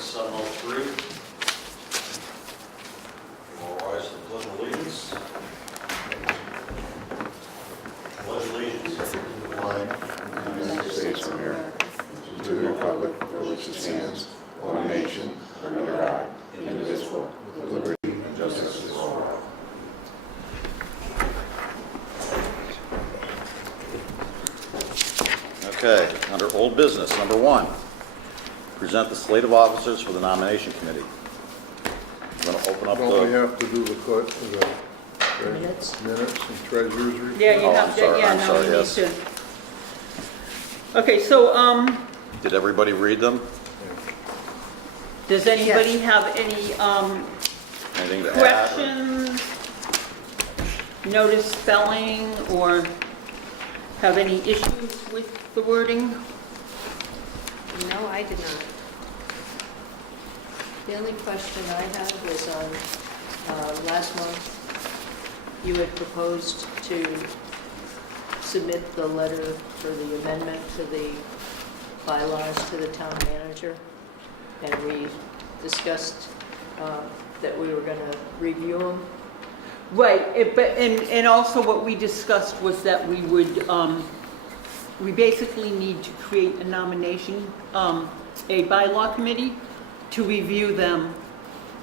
7:03. All rise to the Pledge of Allegiance. Pledge allegiance to the flag of the United States of America, to the republic for which it stands, one nation, under God, indivisible, with liberty and justice for all. Okay, under old business, number 1, present the slate of officers for the nomination committee. I'm going to open up Don't we the... have to do the Minutes? minutes and treasurer's report? Yeah, you Oh, have I'm to, sorry, yeah, I'm no, sorry, you need yes. to. Okay, so, Did everybody read them? does anybody have any, Anything to add? corrections? Notice spelling, or have any issues with the wording? No, I did not. The only question I had was on, last month, you had proposed to submit the letter for the amendment to the bylaws to the town manager, and we discussed that we were going to review them. Right, and also what we discussed was that we would, we basically need to create a nomination, a bylaw committee to review them,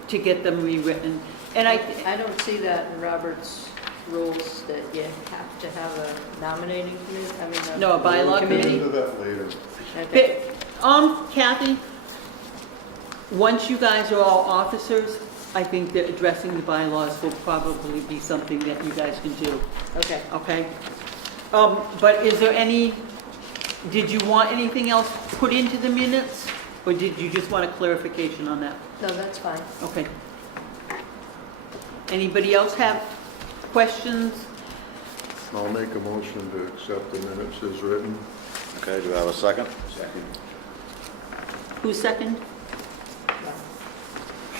to get them rewritten. And I don't see that in Robert's rules, that you have to have a nominating committee, No, a bylaw We'll committee? get into that later. Okay. but, Kathy, once you guys are all officers, I think that addressing the bylaws will probably be something that you guys can do, Okay. okay? But is there did you want anything else put into the minutes? Or did you just want a clarification on that? No, that's fine. Okay. Anybody else have questions? I'll make a motion to accept the minutes as written. Okay, do I have a second? Who's second?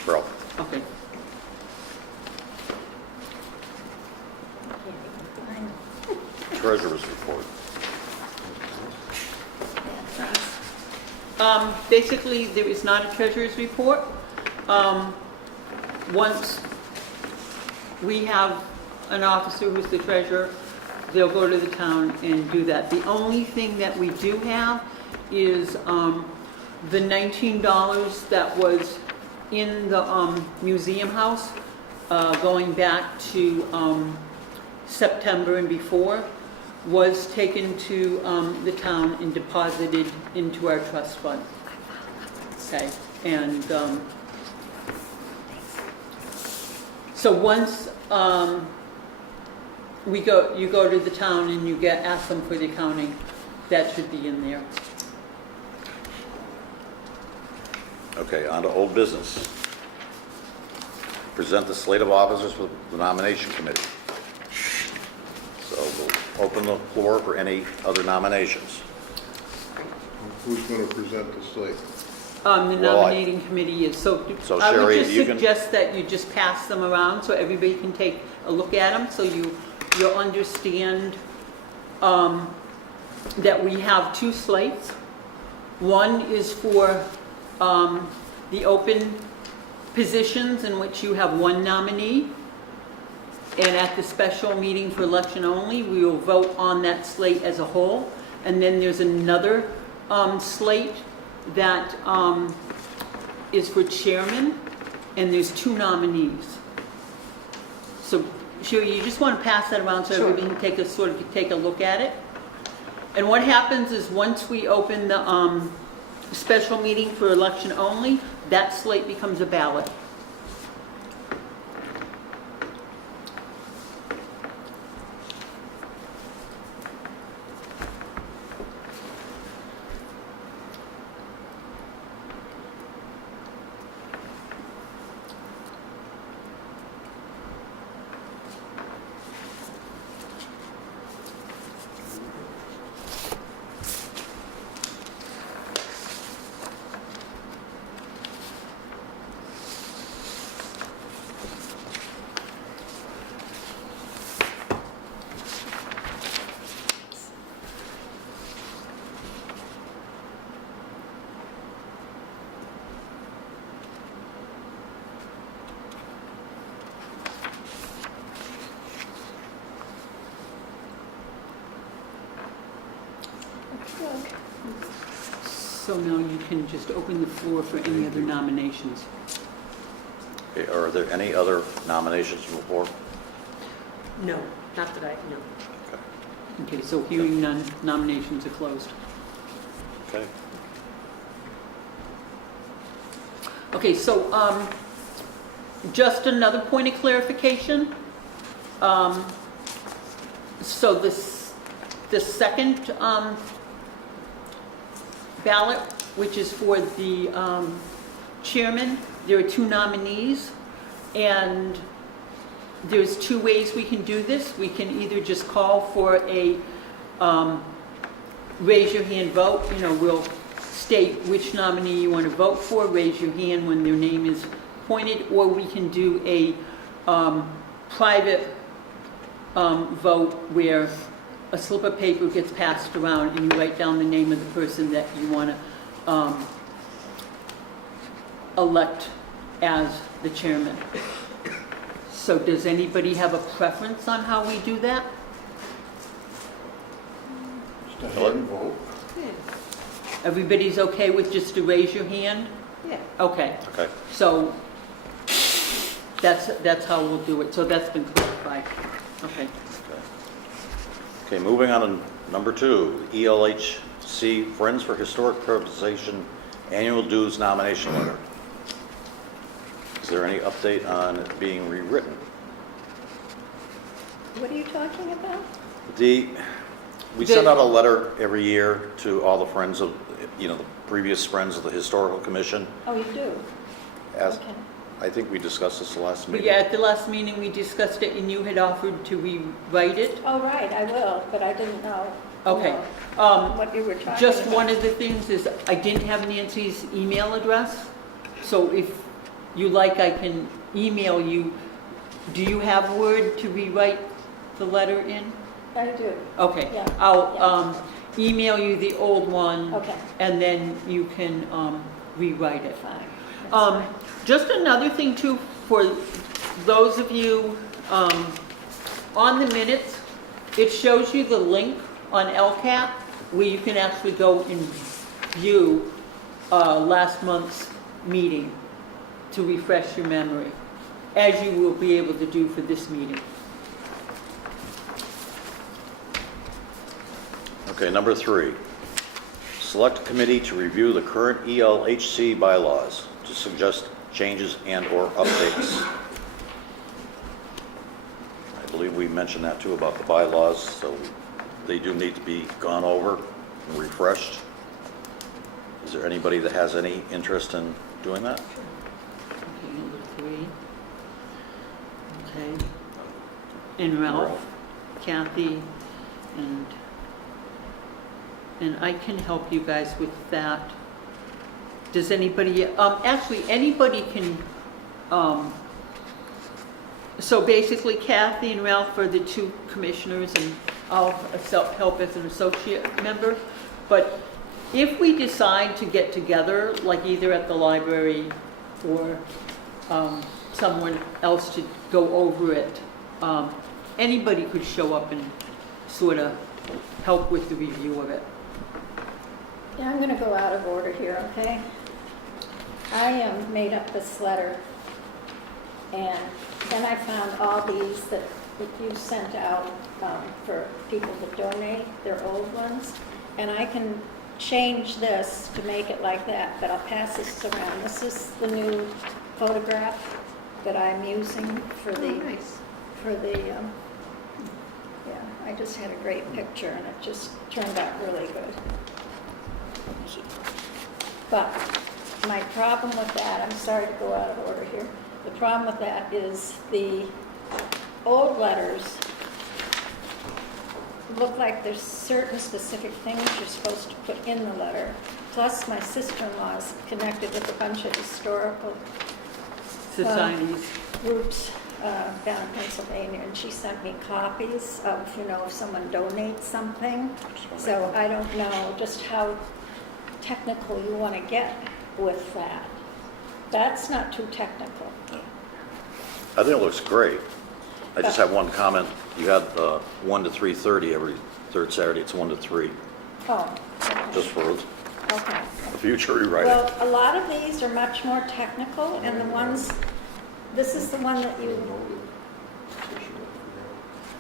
Bro. Okay. Treasurer's report. Basically, there is not a treasurer's report. Once we have an officer who's the treasurer, they'll go to the town and do that. The only thing that we do have is the $19 that was in the museum house going back to September and before, was taken to the town and deposited into our trust fund. Okay, and so once you go to the town and you ask them for the accounting, that should be in there. Okay, on to old business. Present the slate of officers for the nomination committee. So we'll open the floor for any other nominations. Who's going to present the slate? The Well, nominating committee is, so So I would Sherry, just you can- suggest that you just pass them around so everybody can take a look at them, so you'll understand that we have 2 slates. One is for the open positions in which you have 1 nominee. And at the special meeting for election only, we will vote on that slate as a whole. And then there's another slate that is for chairman, and there's 2 nominees. So, Sherry, you just want to pass that around so Sure. everybody can take a look at it. And what happens is once we open the special meeting for election only, that slate becomes a ballot. So now you can just open the floor for any other nominations. Okay, are there any other nominations from the board? No, not that I know. Okay, so hearing none, nominations are closed. Okay. Okay, so, just another point of clarification. So the second, ballot, which is for the, chairman, there are 2 nominees, and there's 2 ways we can do this. We can either just call for a, raise your hand vote, we'll state which nominee you want to vote for, raise your hand when their name is pointed, or we can do a private vote where a slip of paper gets passed around and you write down the name of the person that you want to elect as the chairman. So does anybody have a preference on how we do that? Just a hand vote. Everybody's okay with just to raise your hand? Yeah. Okay, Okay. so that's how we'll do it. So that's been clarified. Okay. Okay, moving on to number 2, ELHC Friends for Historic Preservation Annual Dues Nomination Letter. Is there any update on it being rewritten? What are you talking about? We send out a letter every year to all the friends of, the previous friends of the Historical Commission. Oh, you do? As, Okay. I think we discussed this the last meeting. Yeah, at the last meeting, we discussed it, and you had offered to rewrite it. Oh, right, I will, but I didn't know. Okay. What you were talking about. Just one of the things is, I didn't have Nancy's email address, so if you like, I can email you. Do you have Word to rewrite the letter in? I do, Okay. Yeah, I'll email you the old one. okay, And then you can rewrite it. fine. That's fine. Just another thing too, for those of you on the minutes, it shows you the link on LCAT where you can actually go and view last month's meeting to refresh your memory, as you will be able to do for this meeting. Okay, number 3, select a committee to review the current ELHC bylaws to suggest changes and/or updates. I believe we mentioned that too about the bylaws, so they do need to be gone over and refreshed. Is there anybody that has any interest in doing that? Okay, number 3. Okay. And Ralph, Kathy, and I can help you guys with that. Does anybody, actually, anybody can, so basically Kathy and Ralph are the 2 commissioners, and I'll help as an associate member. But if we decide to get together, like either at the library or someone else to go over it, anybody could show up and sort of help with the review of it. Yeah, I'm gonna go out of order here, okay? I made up this letter, and then I found all these that you sent out for people to donate, their old ones, and I can change this to make it like that, but I'll pass this around. This is the new photograph that I'm using for the, Nice. yeah, I just had a great picture, and it just turned out really good. But my problem with that, I'm sorry to go out of order here, the problem with that is the old letters look like there's certain specific things you're supposed to put in the letter. Plus, my sister-in-law's connected with a bunch of historical Societies. groups down in Pennsylvania, and she sent me copies of, if someone donates something. So I don't know just how technical you want to get with that. That's not too technical. I think it looks great. I just have one comment. You had 1 to 3:30 every third Saturday. It's 1 to 3, Oh, okay. just for Okay. A future rewrite. Well, a lot of these are much more technical, and the ones, this is the one that you,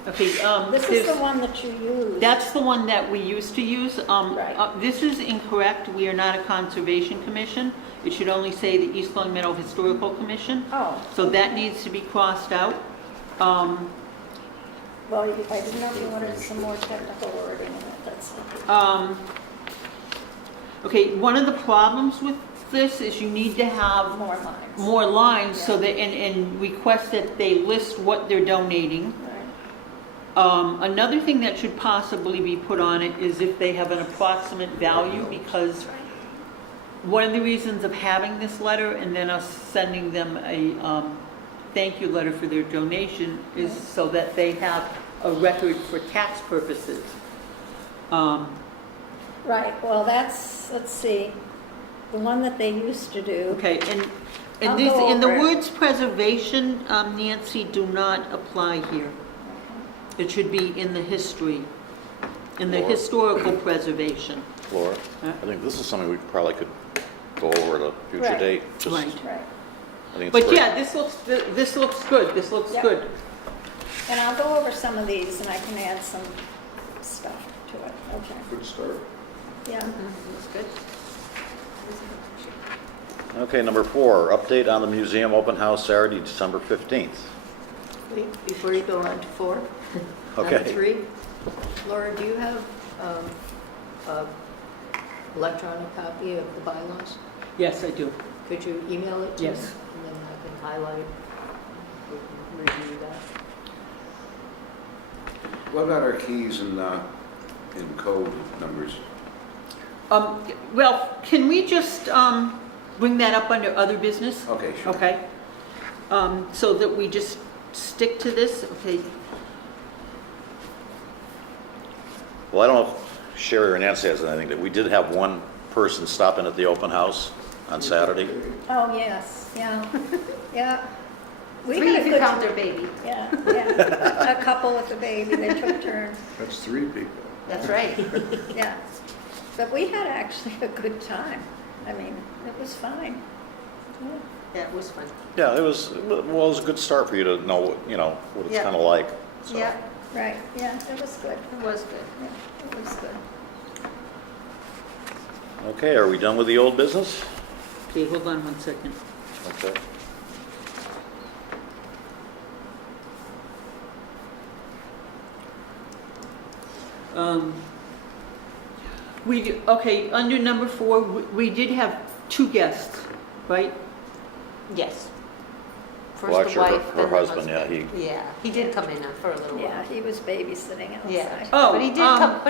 Okay, this is the there's, one that you use. that's the one that we used to use. Right. This is incorrect. We are not a conservation commission. It should only say the East Long Meadow Historical Commission. Oh, So that needs to be crossed out. well, I didn't know if you wanted some more technical wording in it, that's, Okay, one of the problems with this is you need to have more lines. more lines so Yeah. that, and request that they list what they're donating. Right. Another thing that should possibly be put on it is if they have an approximate value, because one of the reasons of having this letter and then us sending them a thank you letter for their donation is so that they have a record for tax purposes. Right, well, that's, let's see, the one that they used to do. Okay, I'll and this, go and the over it. words preservation, Nancy, do not apply here. It should be in the history, in the Or- historical preservation. Laura, Huh? I think this is something we probably could go over at a future Right. date. Just- Right. Right, I think it's But great. yeah, this looks good, this looks Yep. good. and I'll go over some of these and I can add some stuff to it, okay, Good start. yeah. That's good. Okay, number 4, update on the museum open house Saturday, December 15th. Wait, before you go on to 4. Okay. On 3, Laura, do you have a electronic copy of the bylaws? Yes, I do. Could you email it to me? Yes. And then I can highlight, we can review that. What about our keys and code numbers? Well, can we just bring that up under other business? Okay, sure. Okay. So that we just stick to this, okay? Well, I don't know if Sherry or Nancy has anything, that we did have one person stop in at the open house on Saturday. Oh, yes, yeah, yeah. We 3 had a if you good- count their baby. Yeah, yeah, a couple with the baby, they took turns, That's 3 people. That's right. yeah. But we had actually a good time, I mean, it was fine. Yeah. Yeah, it was fun. Yeah, it was a good start for you to know, what it's Yeah. kind of like. So. Yeah, Right, yeah, it was good, it was good. yeah, it was good. Okay, are we done with the old business? Okay, hold on one second. Okay. Okay, under number 4, we did have 2 guests, right? Yes. First Well, the actually, wife, her then the husband, yeah, Yeah, he did come in for a little Yeah, while. he was babysitting Yeah. outside. Oh, But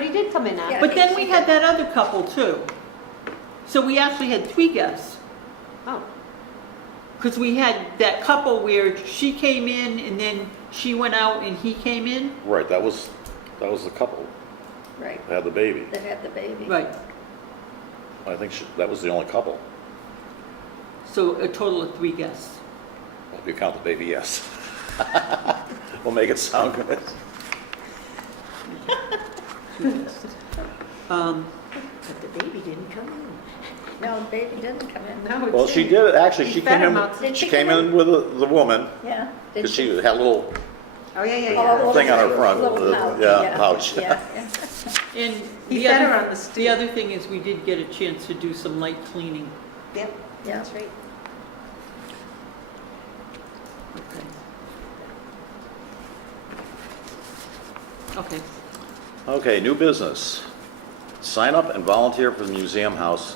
he did come in Yeah. after. But then we had that other couple too. So we actually had 3 guests. Oh, Because we had that couple where she came in and then she went out and he came in. Right, that was the couple Right, that had the baby. that had the baby. Right. I think that was the only couple. So a total of 3 guests. Well, if you count the baby, yes. We'll make it sound good. But the baby didn't come in. No, the baby didn't come in. no. Well, she did, actually, she fed came him in, out. Did she she came come in with the woman, Yeah. Did because she had a little Oh, yeah, yeah, Oh, yeah. thing on her front, little pouch, yeah, pouch. Yeah, yeah. And He the fed other, her on the stoop. the other thing is we did get a chance to do some light cleaning. Yep, Yeah. that's right. Okay. Okay. Okay, new business. Sign up and volunteer for the Museum House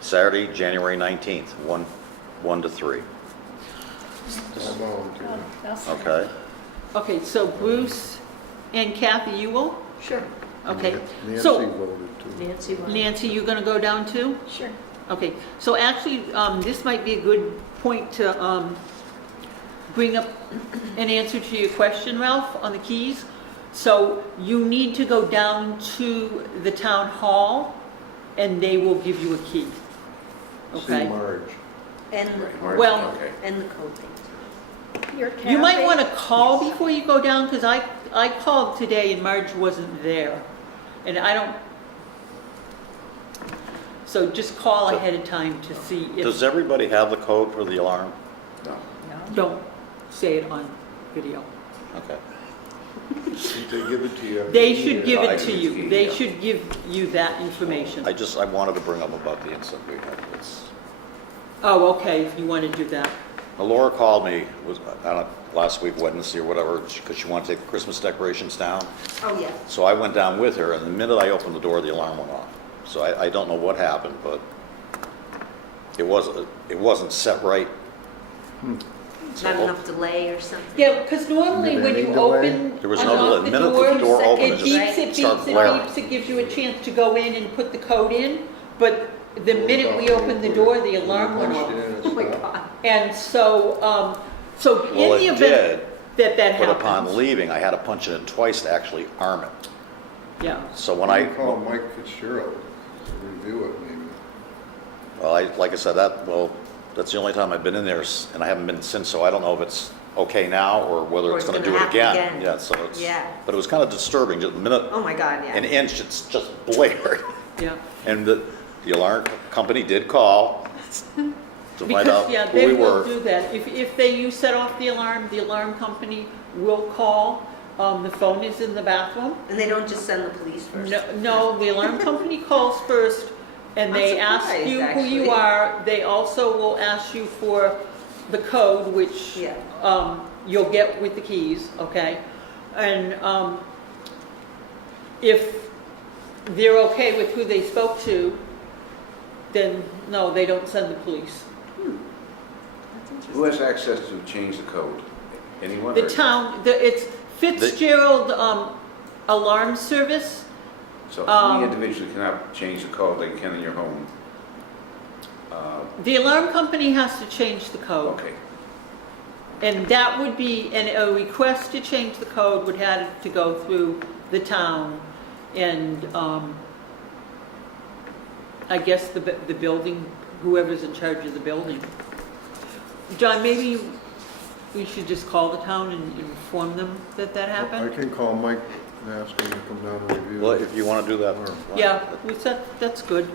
Saturday, January 19th, 1 to 3. I'll volunteer. Oh, that's- Okay? Okay, so Bruce and Kathy, you will? Sure. Okay. Nancy So voted too. Nancy wanted. Nancy, you gonna go down too? Sure. Okay, so actually, this might be a good point to bring up an answer to your question, Ralph, on the keys. So you need to go down to the town hall, and they will give you a key. See Okay? Marge. And, March, Well- okay. and the code thing. Your You might Kathy? want to call before you go down, because I called today and Marge wasn't there. And I don't... So just call ahead of time to see Does if, everybody have the code for the alarm? No. don't say it on video. Okay. They give it to you. They should give I it to can you. see, They yeah. should give you that information. I wanted to bring up about the incident we had. Oh, okay, if you want to do that. Laura called me, I don't know, last week, Wednesday or whatever, because she wanted to take the Christmas decorations down. Oh, yeah. So I went down with her, and the minute I opened the door, the alarm went off. So I don't know what happened, but it wasn't set right. Not enough delay or something. Yeah, because normally when you Any delay? open, There was no unlock delay. the The minute the door opened, it it beeps, just it started beeps, it blaring. beeps, it gives you a chance to go in and put the code in, but the minute we opened the door, the alarm went off. Oh, my God. And so, so in Well, the it event did, that but upon happens, leaving, I had to punch it in twice to actually arm it. yeah. So when I call Mike Fitzgerald to review it, maybe. well, like I said, that's the only time I've been in there, and I haven't been since, so I don't know if it's okay now or whether Or it's it's gonna do gonna it happen again. again. Yeah, so it's, Yeah. but it was kind of disturbing, just the minute, Oh, my God, an yeah. inch, it's just blared. Yeah, And the alarm company did call to find because, out yeah, who they we will were. do that. If you set off the alarm company will call. The phone is in the bathroom. And they don't just send the police first? No, the alarm company calls first, and I'm they ask surprised, you who you actually. are. They also will ask you for the code, which Yeah. you'll get with the keys, okay? And if they're okay with who they spoke to, then no, they don't send the police. That's interesting. Who has access to change the code? Anyone? The or- town, it's Fitzgerald Alarm Service. So um, we individually cannot change the code like you can in your home? The alarm company has to change the code. Okay. And that would be, and a request to change the code would have to go through the town and, I guess the building, whoever's in charge of the building. John, maybe we should just call the town and inform them that I happened? can call Mike and ask him to come down and review. Well, it. if you want to do that. Or- fine. Yeah, that's good.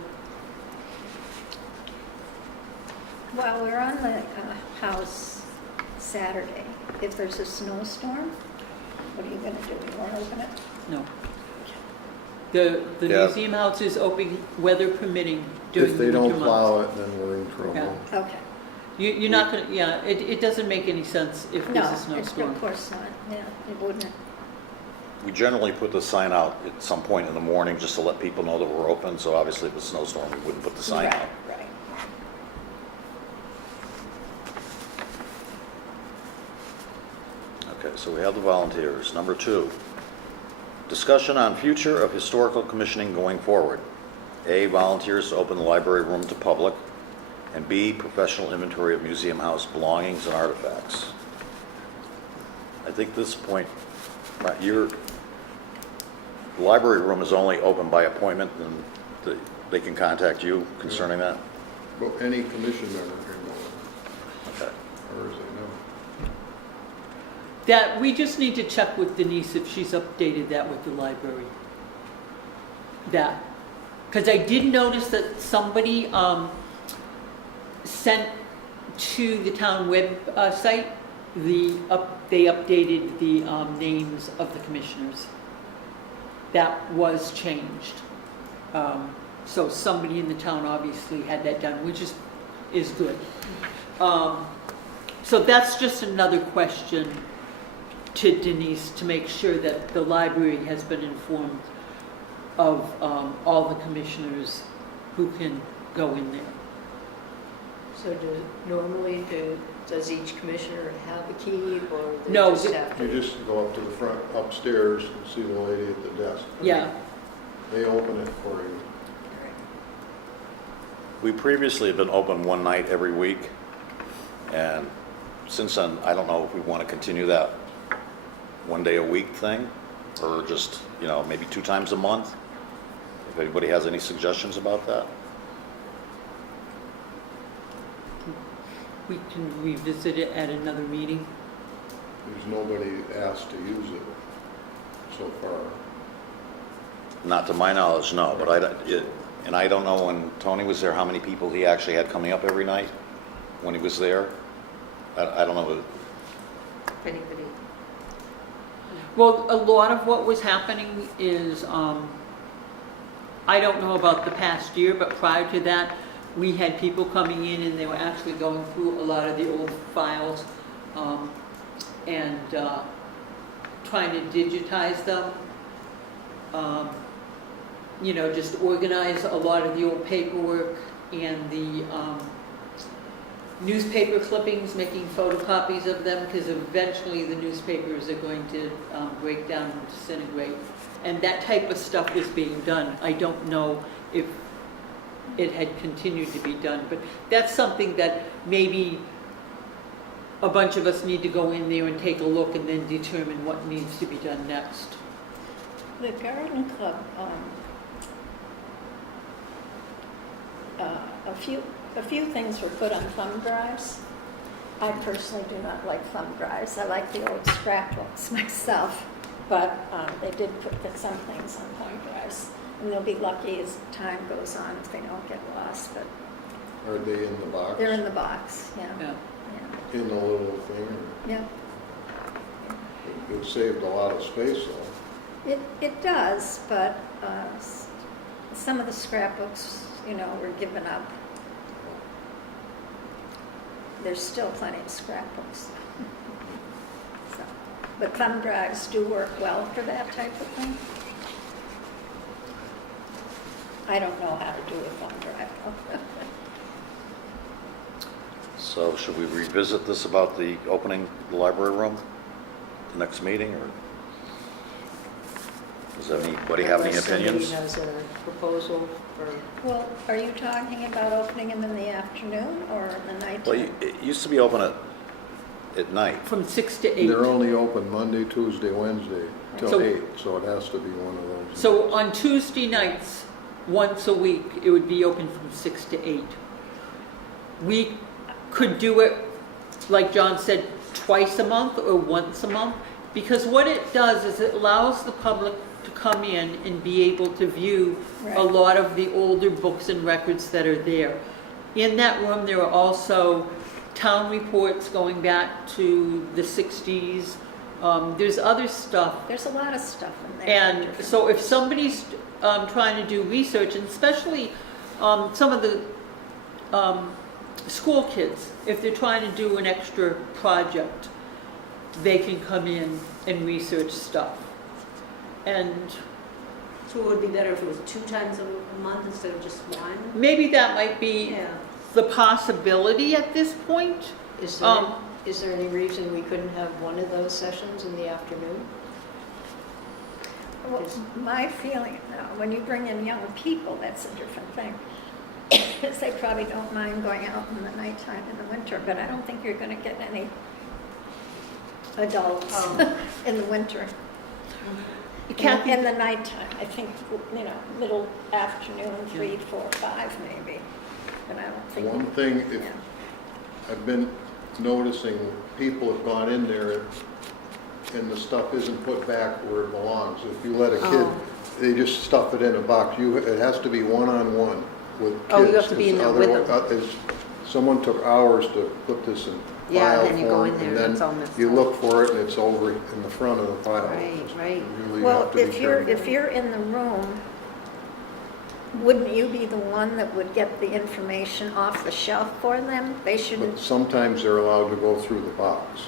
Well, we're on the house Saturday. If there's a snowstorm, what are you gonna do? You wanna open it? No. The Yeah. museum house is open, weather permitting, during If the they winter don't months. plow it, then we're in trouble. Yeah. Okay. You're not gonna, yeah, it doesn't make any sense if No, there's a snowstorm. of course not. Yeah, it wouldn't. We generally put the sign out at some point in the morning just to let people know that we're open, so obviously if it's a snowstorm, we wouldn't put the sign out. Right. Okay, so we have the volunteers. Number 2, discussion on future of historical commissioning going forward. A, volunteers to open the library room to public, and B, professional inventory of museum house belongings and artifacts. I think this point, right, the library room is only open by appointment, and they can contact you concerning that? But any commission member can go, Okay. or is it no? That, we just need to check with Denise if she's updated that with the library. That, because I did notice that somebody sent to the town website, they updated the names of the commissioners. That was changed. So somebody in the town obviously had that done, which is good. So that's just another question to Denise to make sure that the library has been informed of all the commissioners who can go in there. So does each commissioner have a key, or they No, just have to? You just go up to the front upstairs and see the lady at the desk. Yeah, They open it for you. We previously have been open one night every week, and since then, I don't know if we want to continue that one day a week thing, or just, maybe 2 times a month. If anybody has any suggestions about that. we can revisit it at another meeting. There's nobody asked to use it so far. Not to my knowledge, no, but And I don't know when Tony was there, how many people he actually had coming up every night when he was there. I don't know. If anybody, Well, a lot of what was happening is, I don't know about the past year, but prior to that, we had people coming in and they were actually going through a lot of the old files, and trying to digitize them. You know, just organize a lot of the old paperwork and the newspaper clippings, making photocopies of them, because eventually the newspapers are going to break down and disintegrate. And that type of stuff was being done. I don't know if it had continued to be done, but that's something that maybe a bunch of us need to go in there and take a look and then determine what needs to be done next. The garden club, a few things were put on thumb drives. I personally do not like thumb drives. I like the old scrapbooks myself, but they did put some things on thumb drives. And they'll be lucky as time goes on if they don't get lost, but Are they in the box? they're in the box, yeah. Yeah. Yeah. In the little thing? Or- Yeah. It saved a lot of space though. It does, but some of the scrapbooks, were given up. There's still plenty of scrapbooks. So, but thumb drives do work well for that type of thing. I don't know how to do a thumb drive, though. So should we revisit this about the opening the library room, the next meeting, or does anybody have any unless opinions? somebody has a proposal for, Well, are you talking about opening them in the afternoon or in the night? Well, it used to be open at night. From 6 to 8. They're only open Monday, Tuesday, Wednesday So- till 8, so it has to be one of those. So on Tuesday nights, once a week, it would be open from 6 to 8. We could do it, like John said, twice a month or once a month, because what it does is it allows the public to come in and be able to view a Right. lot of the older books and records that are there. In that room, there are also town reports going back to the 60s. There's other stuff. There's a lot of stuff in there. And so if somebody's trying to do research, and especially some of the school kids, if they're trying to do an extra project, they can come in and research stuff. And so it would be better if it was 2 times a month instead of just one? maybe that might be Yeah. the possibility at this point. is Um, there any reason we couldn't have one of those sessions in the afternoon? Well, my feeling now, when you bring in young people, that's a different thing. Because they probably don't mind going out in the nighttime in the winter, but I don't think you're going to get any adults in the winter. Kathy, In the nighttime, I think, middle afternoon, 3, 4, 5 maybe. But I don't think. One thing, if, Yeah. I've been noticing people have gone in there and the stuff isn't put back where it belongs. If you let a kid, they just stuff it in a box. It has to be one-on-one with kids. Oh, you have to be in there with them. Otherwise, someone took hours to put this in Yeah, file then you go form, in there and and it's all then messed you up. look for it and it's over in the front of the file. Right, right. You really Well, have to be if you're careful. in the room, wouldn't you be the one that would get the information off the shelf for them? They But shouldn't. sometimes they're allowed to go through the box.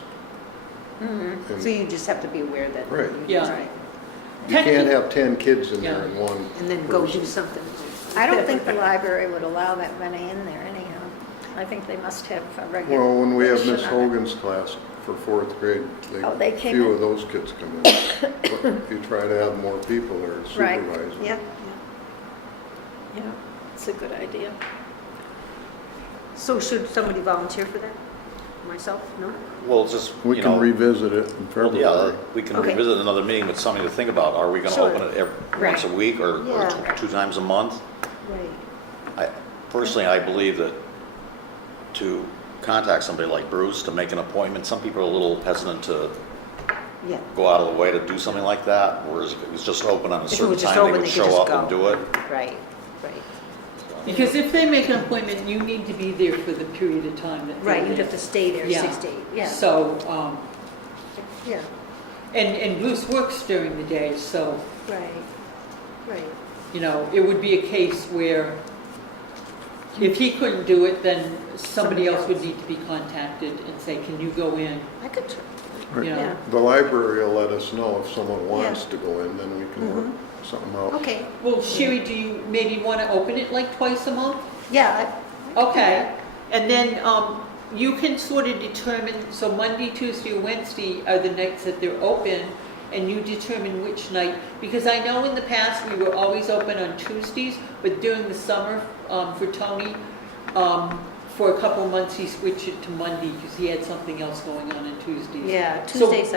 And So you just have to be aware that. Right. Yeah. Right. you can't have 10 kids in there Yeah. in one. And then go person. do something. I don't think the library would allow that many in there anyhow. I think they must have a regular. Well, when we have Miss on it. Hogan's class for 4th grade, Oh, they came few in? of those kids come in. But you try to have more people there to Right. supervise them. Yep. Yeah, it's a good idea. So should somebody volunteer for that? Myself? No? Well, it's just, We you can know, revisit it in well, February. yeah, we can Okay. revisit another meeting with something to think about. Are we going to Sure. open it once a week or Yeah. 2 times a month? Right. Personally, I believe that to contact somebody like Bruce to make an appointment, some people are a little hesitant to Yeah. go out of the way to do something like that, whereas if it was just open on a If it certain was just time, they open, would they could show just up and go. do it. Right, right. Because if they make an appointment, you need to be there for the period of time that they're Right, you'd there. have to stay there Yeah. 6 to 8, yeah. So, Yeah, and Bruce works during the day, so, right. you know, it would be a case where if he couldn't do it, then somebody else would need to be contacted and say, can you go in? I could try. You know? Yeah. The library will let us know if someone wants to go in, then we can work something out. Okay, Well, Sherry, do you maybe want to open it like twice a month? yeah. Okay, and then you can sort of determine, so Monday, Tuesday, or Wednesday are the nights that they're open, and you determine which night, because I know in the past we were always open on Tuesdays, but during the summer, for Tony, for a couple of months, he switched it to Monday, because he had something else going on Tuesdays. Yeah, So- Tuesdays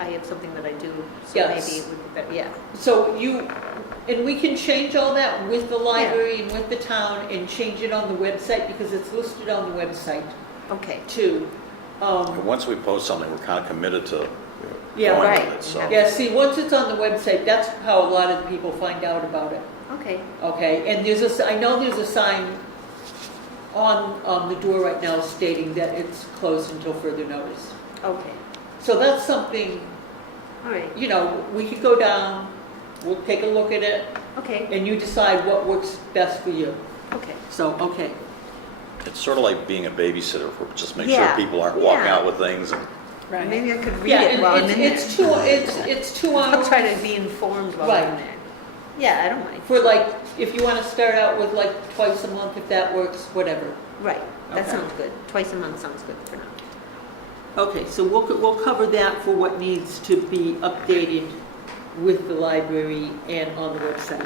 I have something that I do, so Yes. maybe it would be better, yeah. So you, and we can change all that with the library and with the town, and change it on the website, because it's listed on the website Okay, too. And once we post something, we're kind of committed to Yeah, going right. with it, so. Yeah, see, once it's on the website, that's how a lot of people find out about it, okay, okay? And I know there's a sign on the door right now stating that it's closed until further notice. okay, So that's something, all right, you know, we could go down, we'll take a look at it, okay, and you decide what works best for you. okay. So, okay. It's sort of like being a babysitter, for just make sure Yeah. people aren't walking Yeah. out with things. And Right. Maybe I could read Yeah, it and while I'm in there. it's 2 I'll hours. try to be informed while I'm Right. in there. Yeah, I don't mind. For like, if you want to start out with like twice a month, if that works, whatever. Right, that Okay. sounds good. Twice a month sounds good for now. Okay, so we'll cover that for what needs to be updated with the library and on the website.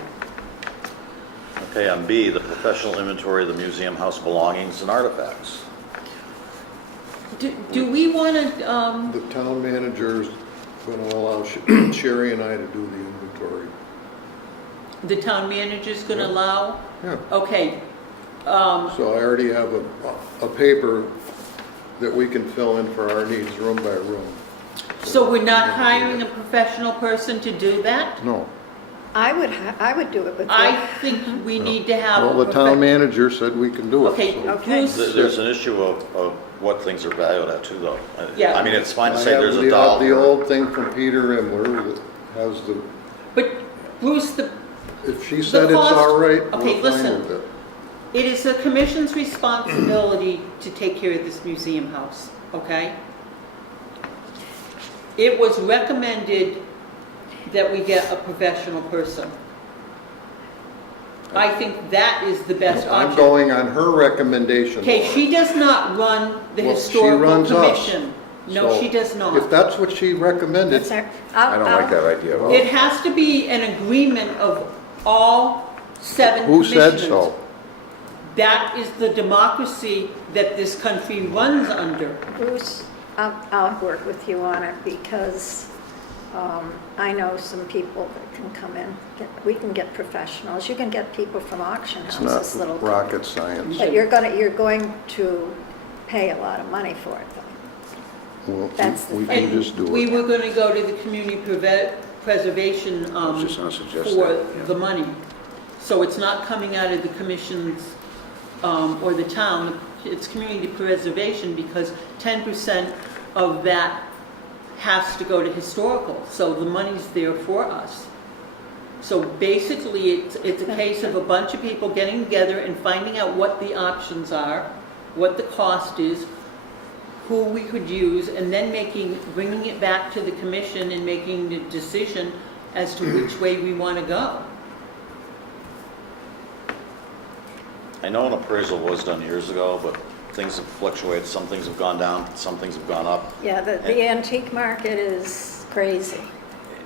Okay, on B, the professional inventory of the museum house belongings and artifacts. Do we want to, The town manager's going to allow Sherry and I to do the inventory. the town manager's going to allow? Yeah. Okay, So I already have a paper that we can fill in for our needs, room by room. so we're not hiring a professional person to do that? No. I would do it with you. I think we need to have. Well, the town manager said we can do it. Okay, so. Okay. Bruce, There's an issue of what things are valued at too, though. Yeah. I mean, it's fine to I say have there's a the dollar. old thing from Peter Imler that has the, but Bruce, if she said it's cost- all right, okay, we're fine listen. with it. it is the commission's responsibility to take care of this museum house, okay? It was recommended that we get a professional person. I think that is the best I'm option. going on her recommendation. Okay, Laura. she does not run the Well, she historical runs us. commission. No, So, she does If not. that's what she recommended, That's our- I don't like that idea. It has to be an agreement of all 7 who commissioners. said so? That is the democracy that this country runs under. Bruce, I'll work with you on it because I know some people that can come in. We can get professionals. You can get people from auction It's houses, not little. rocket science. But you're going to pay a lot of money for it, though. Well, That's the we thing. can just do We it. were going to go to the community preservation I was just gonna suggest for that, yeah. the money. So it's not coming out of the commission's or the town, it's community preservation because 10% of that has to go to historical. So the money's there for us. So basically, it's a case of a bunch of people getting together and finding out what the options are, what the cost is, who we could use, and then bringing it back to the commission and making the decision as to which way we want to go. I know an appraisal was done years ago, but things have fluctuated. Some things have gone down, some things have gone up. Yeah, the antique market is crazy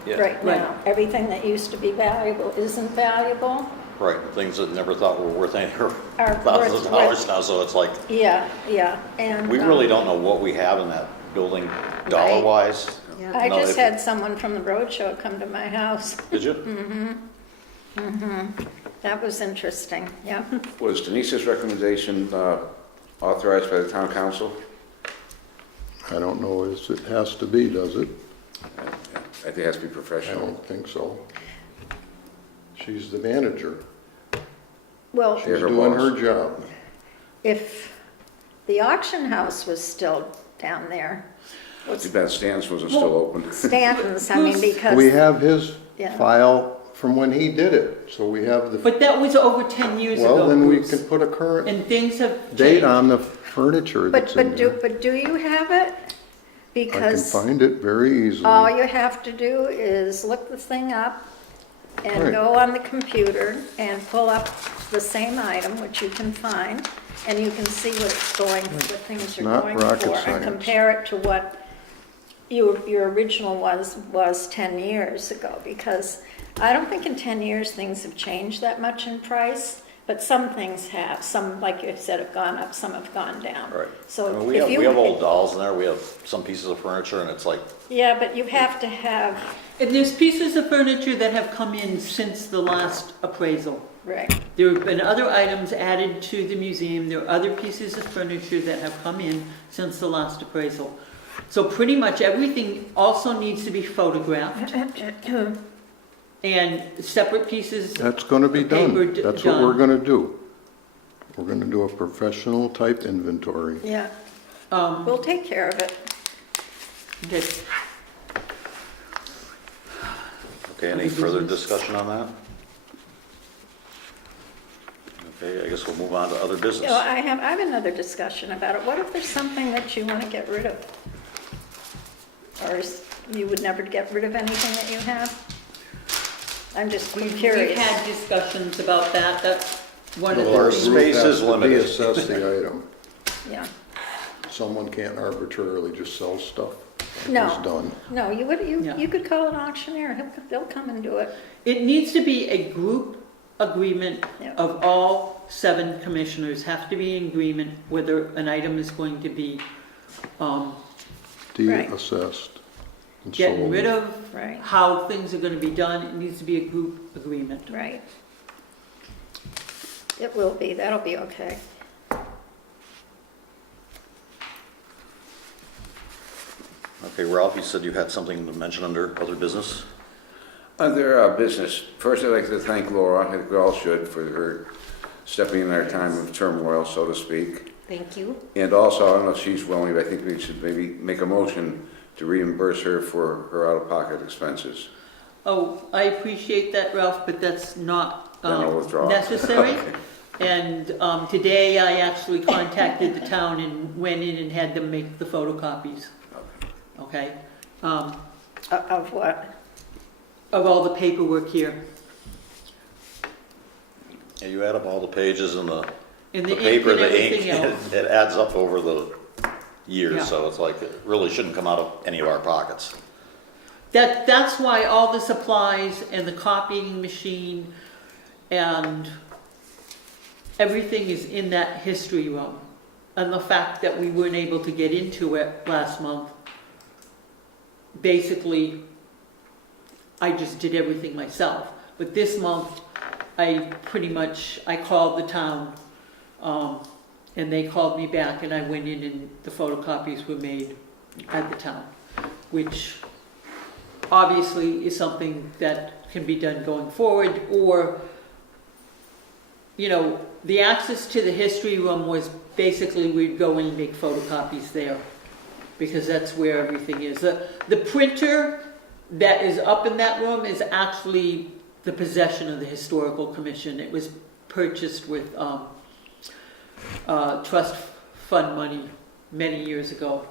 Yeah. right Right. now. Everything that used to be valuable isn't valuable. Right, things that never thought were worth any, are Are thousands of worth- dollars now, so it's like, Yeah, and. we really don't know what we have in that building Right. dollar-wise. Yeah. I No, just if- had someone from the roadshow come to my house. Did you? That was interesting, yeah. Was Denise's recommendation authorized by the town council? I don't know if it has to be, does it? I think it has to be I professional. don't think so. She's the manager. Well, She's They're her doing boss. her job. if the auction house was still down there, Too bad Stan's wasn't still open. Stanton's, I mean, because. We have his Yeah. file from when he did it, so we have the, But that was over 10 years ago, well, then we Bruce. can put a current And things have date changed. on the furniture But, that's in there. but do you have it? I can Because find it very easily. all you have to do is look the thing up and Right. go on the computer and pull up the same item, which you can find, and you can see what it's going, what things are Not going rocket for, and science. compare it to what your original was 10 years ago, because I don't think in 10 years things have changed that much in price, but some things have. Some, like you said, have gone up, some have gone down. Right. So I mean, if we have you, old dolls in there, we have some pieces of furniture, and it's like, yeah, but you have to have, And there's pieces of furniture that have come in since the last appraisal. right, There have been other items added to the museum. There are other pieces of furniture that have come in since the last appraisal. So pretty much everything also needs to be photographed and separate pieces. That's gonna be Paper done. That's what done. we're gonna do. We're gonna do a professional type inventory. yeah, Um, we'll take care of it. okay. okay, any further discussion on that? Okay, I guess we'll move on to other You business. know, I have another discussion about it. What if there's something that you want to get rid of? Or you would never get rid of anything that you have? I'm just We've curious. had discussions about that. That's one of Well, our the, space is limited. Reassess the item. Yeah. Someone can't arbitrarily just sell stuff. No. It's done. No, Yeah. you could call an auctioneer. They'll come and do it. it needs to be a group agreement Yeah. of all 7 commissioners have to be in agreement whether an item is going to be Right. De-assessed and getting sold. rid of, Right, how things are going to be done. It needs to be a group agreement. right. It will be. That'll be okay. Okay, Ralph, you said you had something to mention under other business? Other business. First, I'd like to thank Laura, I think we all should, for her stepping in our time of turmoil, so to speak. Thank you. And also, I don't know if she's willing, but I think we should maybe make a motion to reimburse her for her out-of-pocket expenses. Oh, I appreciate that, Ralph, but that's not Then I'll withdraw. necessary. And today I actually contacted the town and went in and had them make the photocopies, okay? Of what? Of all the paperwork here. Yeah, you add up all the pages and the And the ink paper, and the ink, everything else. it adds up over the years, Yeah. so it's like, it really shouldn't come out of any of our pockets. That's why all the supplies and the copying machine and everything is in that history room. And the fact that we weren't able to get into it last month, basically, I just did everything myself. But this month, I called the town, and they called me back, and I went in and the photocopies were made at the town, which obviously is something that can be done going forward, or, you know, the access to the history room was basically we'd go in and make photocopies there, because that's where everything is. The printer that is up in that room is actually the possession of the Historical Commission. It was purchased with trust fund money many years ago.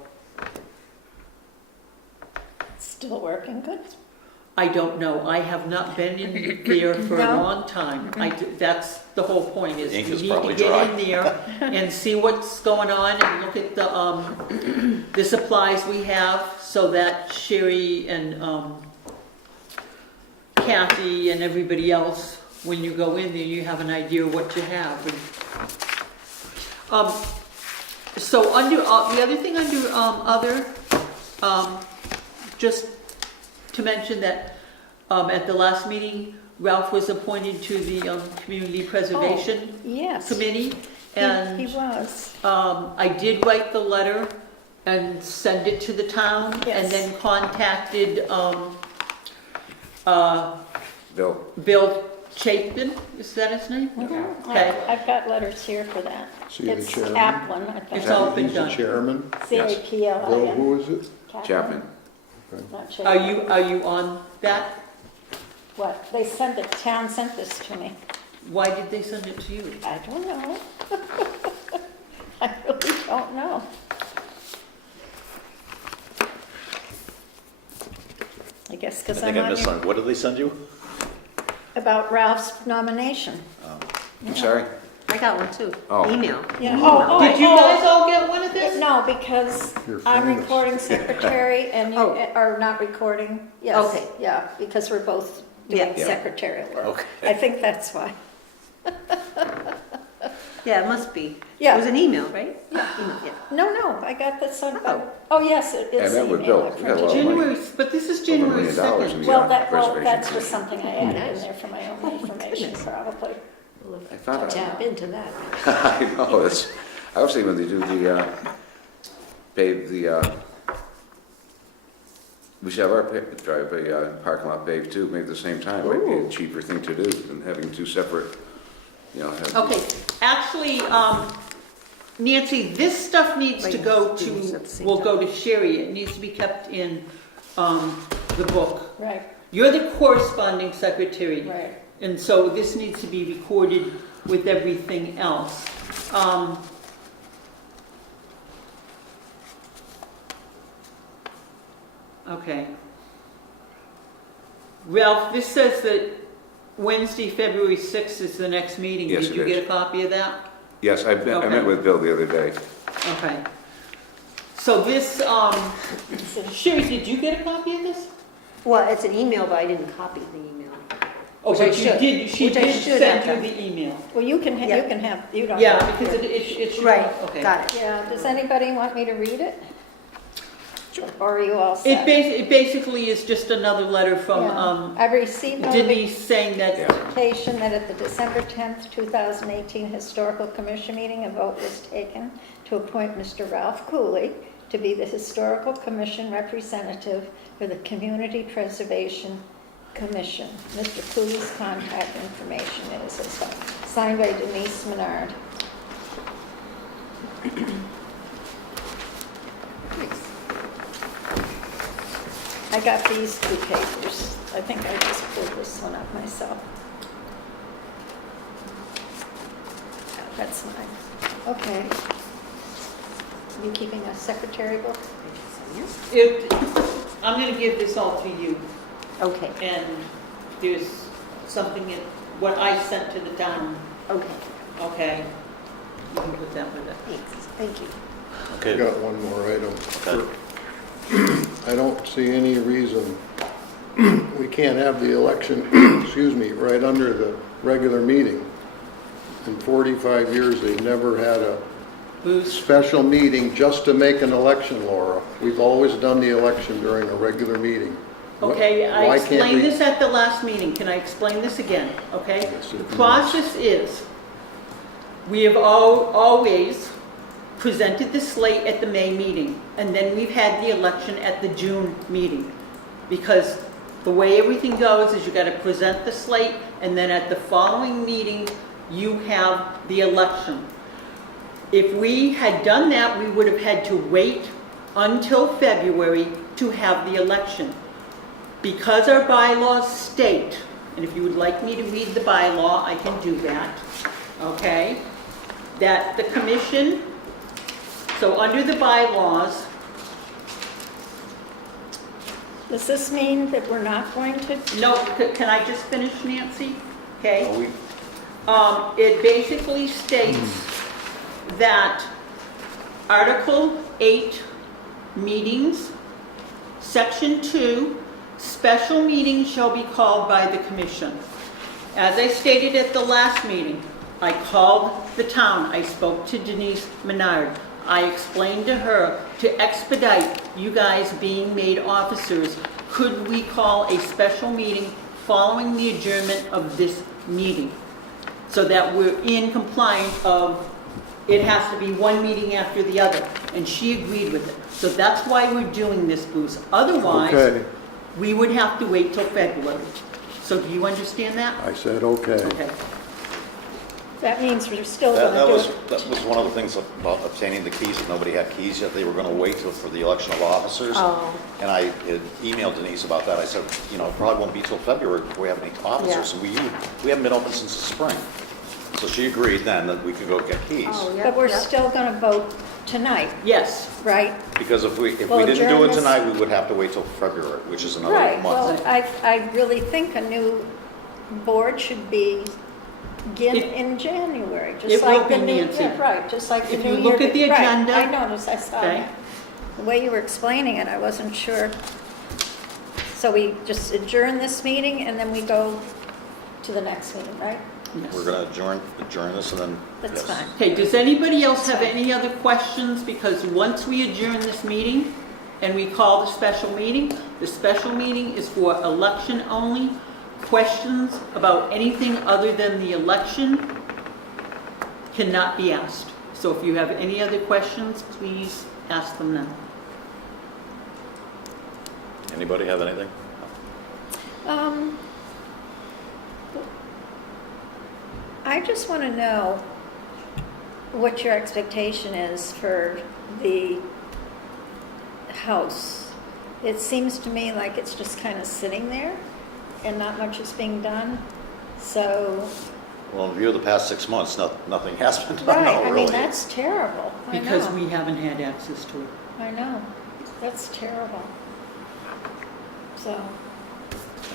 Still working good? I don't know. I have not been in there for a No? long time. That's the whole point, is Ink you is need to probably get in dry. there and see what's going on and look at the supplies we have, so that Sherry and Kathy and everybody else, when you go in there, you have an idea of what you have. And, so under, the other thing under other, just to mention that at the last meeting, Ralph was appointed to the Community Preservation Yes. Committee. And He was. I did write the letter and send it to the town, and Yes. then contacted Bill, Bill Chapin, is that his name? Mhm. Okay. I've got letters here for that. Is he the It's chairman? Applin, I think. It's all been He's the done. chairman. Yes. Bill, C-A-P-L-I-N. who is it? Chapman. Not Are Chapin. you on that? What? They sent it, town sent this to me. Why did they send it to you? I don't know. I really don't know. I guess I because think I'm I on missed your, something. What did they send you? about Ralph's nomination. I'm sorry? I got one too. Oh. Email. Yeah. Oh, Did you guys all get one of this? No, because You're I'm famous. recording secretary and you Oh. are not recording. Yes. Okay. Yeah, because we're both doing Yeah. secretarial work. Okay. I think that's why. Yeah, it must be. Yeah. It was an email, right? Email, yeah. No, I got this on. Oh. Oh, yes, it is. I met with email. Bill. I We got a printed lot it. of money. January, but this is Over $1 January million in 2nd. the Well, preservation that's just committee. something I added in there for my own information, probably. We'll I thought have to I- tap into that. I know, it's, I was thinking when they do the, pave the, we should have our driveway, parking lot paved too, maybe at the same time, might be a Ooh. cheaper thing to do than having two separate, you know, have. Okay, actually, Nancy, this stuff needs to Wait, go do these at the to, same will time. go to Sherry. It needs to be kept in the book. Right, You're the corresponding secretary. right. And so this needs to be recorded with everything else. Okay. Ralph, this says that Wednesday, February 6th is the next meeting. Yes, Did it you is. get a copy of that? Yes, I Okay. met with Bill the other day. Okay. So this, Sherry, did you get a copy of this? Well, it's an email, but I didn't copy the email. Oh, Which I but you should. did, she Which I did should send have you done. the email. Well, you can, Yeah. you don't. Yeah, have because to. it should. Right, Okay. got it. Yeah, does anybody want me to read it? Sure. Or are you all It set? it basically is just another letter from Yeah. I've received Denise saying that, Yeah. notification that at the December 10th, 2018 Historical Commission meeting, a vote was taken to appoint Mr. Ralph Cooley to be the Historical Commission representative for the Community Preservation Commission. Mr. Cooley's contact information is signed by Denise Menard. I got these two papers. I think I just pulled this one up myself. That's mine. Okay. You keeping a secretary book? I'm gonna give this all to you, Okay, and there's something in, what I sent to the town, okay, okay? You can put that with it. thanks, thank you. I Okay. got one more item. Okay. I don't see any reason we can't have the election, excuse me, right under the regular meeting. In 45 years, they've never had a Booze, special meeting just to make an election, Laura. We've always done the election during a regular meeting. okay, I Why can't explained we- this at the last meeting, can I explain this again, okay? Yes, if The you must. process is, we have always presented the slate at the May meeting, and then we've had the election at the June meeting. Because the way everything goes is you gotta present the slate, and then at the following meeting, you have the election. If we had done that, we would have had to wait until February to have the election. Because our bylaws state, and if you would like me to read the bylaw, I can do that, okay? That the commission, so under the bylaws, Does this mean that we're not going to? no, can I just finish, Nancy? Okay? Are we, It basically states that Article 8 meetings, Section 2, special meetings shall be called by the commission. As I stated at the last meeting, I called the town, I spoke to Denise Menard. I explained to her to expedite you guys being made officers, could we call a special meeting following the adjournment of this meeting? So that we're in compliance of, it has to be one meeting after the other. And she agreed with it. So that's why we're doing this, Bruce. Otherwise, Okay. we would have to wait till February. So do you understand that? I said, okay. Okay. That means we're still That gonna do was, it. that was one of the things about obtaining the keys, if nobody had keys yet, they were gonna wait till, for the election of officers. Oh. And I had emailed Denise about that, I said, you know, it probably won't be till February before we have any officers, and we haven't been open since the spring. So she agreed then that we could go get keys. Oh, yeah. But we're yeah. still gonna vote tonight, Yes. right? Because if we Well, didn't do adjourn it this- tonight, we would have to wait till February, which is another Right, well, month. I really think a new board should begin It- in January, it just will like the be, new, Nancy. yeah, right, just like the If new you year. look at the right, agenda, I noticed, I saw okay. that. The way you were explaining it, I wasn't sure. So we just adjourn this meeting and then we go to the next meeting, right? Yes. We're gonna adjourn this and then. That's yes. fine. Okay, does anybody else have any other questions? Because once we adjourn this meeting and we call the special meeting is for election only. Questions about anything other than the election cannot be asked. So if you have any other questions, please ask them now. Anybody have anything? I just want to know what your expectation is for the house. It seems to me like it's just kind of sitting there and not much is being done. So, Well, in view of the past 6 months, nothing has been done right, now, I mean, really. that's terrible. I Because know. we haven't had access to it. I know. That's terrible. So,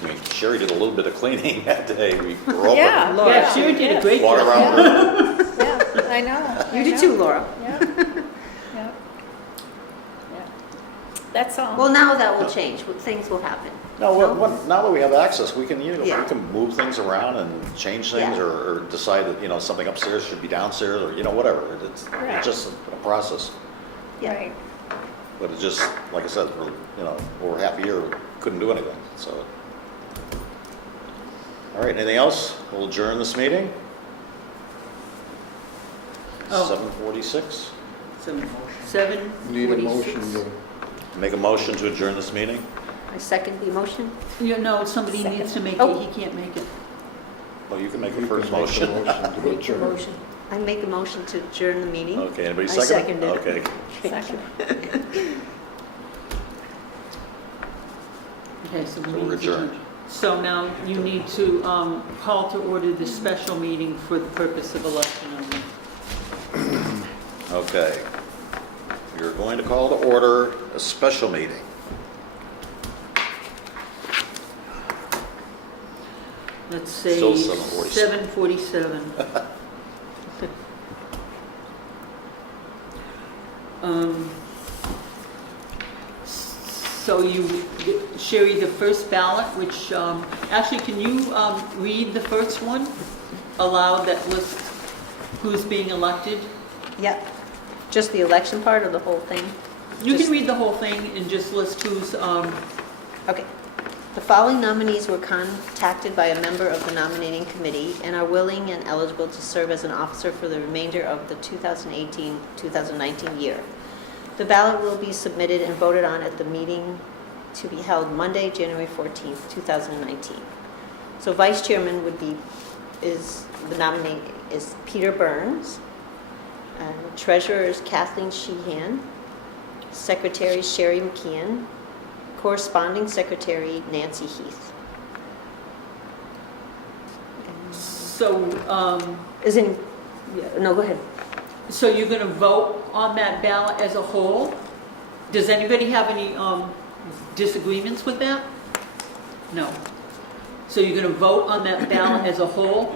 I mean, Sherry did a little bit of cleaning that day. We were open. yeah. Yeah, yeah, Sherry did a yes. great Walk job. around her. Yeah, I know. I You did know. too, Laura. Yeah. Yeah. Yeah. That's all. Well, now that will change, things will happen. No, now that we have access, we can, you know, Yeah. we can move things around and change things Yeah. or decide that, you know, something upstairs should be downstairs or, you know, whatever. Right. It's just a process. Right. But it's just, like I said, we're, you know, over half a year, we couldn't do anything, so. All right, anything else? We'll adjourn this meeting. Oh. 7:46. 7:46. Need a motion to, Make a motion to adjourn this meeting. I second the motion. You know, somebody Second. needs to make Oh. it, he can't make it. Well, you can make you the can first make the motion. motion to Make your adjourn. motion. I make a motion to adjourn the meeting. Okay, anybody I second? second it. Okay. Second. Okay, so So we we're need to. adjourned. So now you need to call to order the special meeting for the purpose of election only. Okay. You're going to call to order a special meeting. Let's say Still 7:47. 7:47. So you, Sherry, the first ballot, which, actually, can you read the first one aloud that lists who's being elected? Yep. Just the election part or the whole thing? You Just- can read the whole thing and just list who's, Okay. The following nominees were contacted by a member of the nominating committee and are willing and eligible to serve as an officer for the remainder of the 2018-2019 year. The ballot will be submitted and voted on at the meeting to be held Monday, January 14th, 2019. So vice chairman the nominee is Peter Burns. And treasurer is Kathleen Sheehan. Secretary Sherry McKeon. Corresponding secretary Nancy Heath. so, Is in, yeah, no, go ahead. so you're gonna vote on that ballot as a whole? Does anybody have any disagreements with that? No. So you're gonna vote on that ballot as a whole?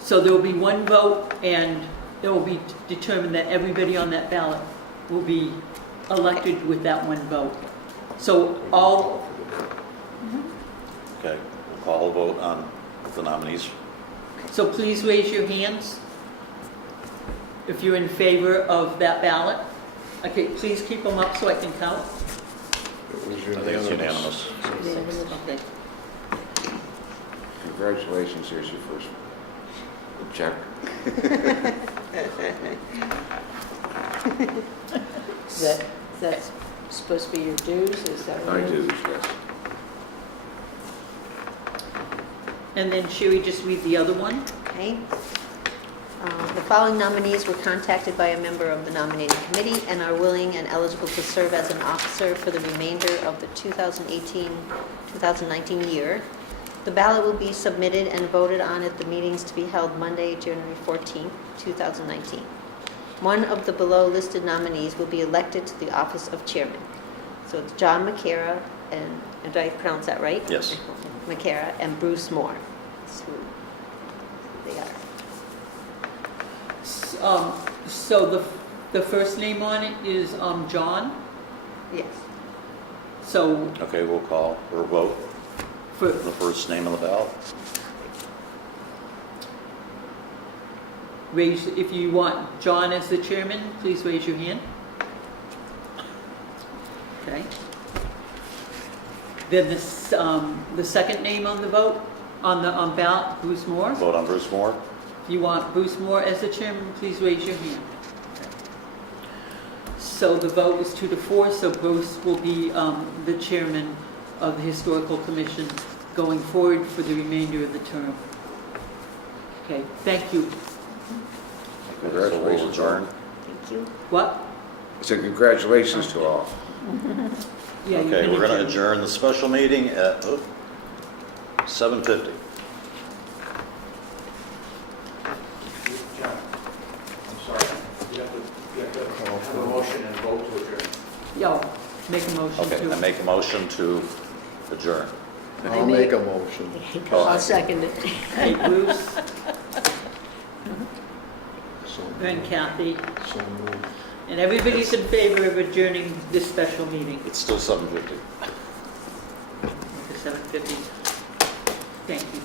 So there will be one vote and it will be determined that everybody on that ballot will be elected with that one vote. So all, Okay, we'll call a vote on the nominees. so please raise your hands if you're in favor of that ballot. Okay, please keep them up so I can count. It was I think it's unanimous. unanimous. Okay. Congratulations, here's your first check. Is that supposed to be your dues? Is that I right? do, yes. And then Sherry, just read the other one. Okay. The following nominees were contacted by a member of the nominating committee and are willing and eligible to serve as an officer for the remainder of the 2018-2019 year. The ballot will be submitted and voted on at the meetings to be held Monday, January 14th, 2019. One of the below listed nominees will be elected to the office of chairman. So it's John McCara, and did I pronounce that right? Yes. McCara and Bruce Moore. That's who they are. So the first name on it is John. Yes. So Okay, we'll call or vote for, the first name on the ballot. raise, if you want John as the chairman, please raise your hand. Okay. Then the second name on the vote, on the ballot, Bruce Moore. Vote on Bruce Moore. If you want Bruce Moore as the chairman, please raise your hand. So the vote is 2-4, so Bruce will be the chairman of the Historical Commission going forward for the remainder of the term. Okay, thank you. So we'll adjourn. Thank you. What? So congratulations to all. Yeah, you Okay, can we're going to adjourn. adjourn the special meeting at 7:50. John, I'm sorry, you have to have a motion and vote to adjourn. Yeah, make a motion Okay, I to. make a motion to adjourn. I'll make a motion. I'll second it. Hey, Bruce So and Kathy, so moved. and everybody's in favor of adjourning this special meeting It's still 7:50. to 7:50. Thank you.